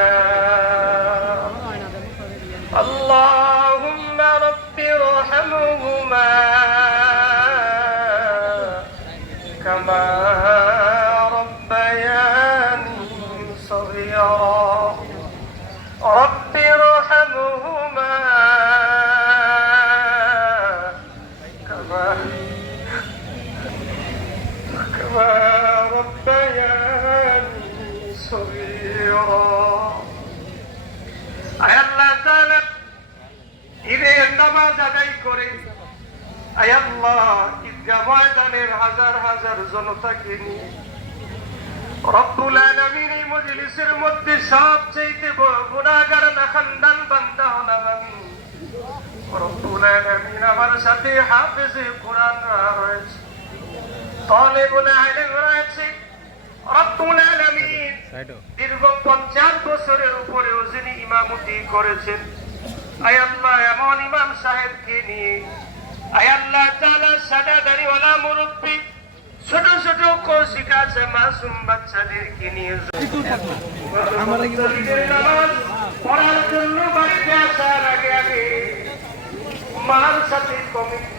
النار اللهم رب ارحمهما كما ربياني صغيرا رب ارحمهما كما ربياني صغيرا আয় আল্লাহ তাআলা ঈদের নামাজ আদায় করে আয় আল্লাহ ঈদগাহ ময়দানের হাজার হাজার জনতাকে নিয়ে রব্বুল আলামিন এই মজলিসের মধ্যে সবচেয়ে বড় গুনাহগার নাখান্দান বান্দা হলাম আমি রব্বুল আলামিন আমার সাথে হাফেজে কোরআন রয়েছে তালেবুল ইলম রয়েছে রব্বুল আলামিন দীর্ঘ 50 বছরের উপরে যিনি ইমামতি করেছেন আয় আল্লাহ এমন ইমাম সাহেবকে নিয়ে আয় আল্লাহ তাআলা সাদাদারিওয়ালা মুরব্বি ছোট ছোট কৌশিক আছে মাসুম বাচ্চাদেরকে নিয়ে নামাজ পড়ার জন্য বাড়িতে আসার আগে আগে মার সাথে কমিটমেন্ট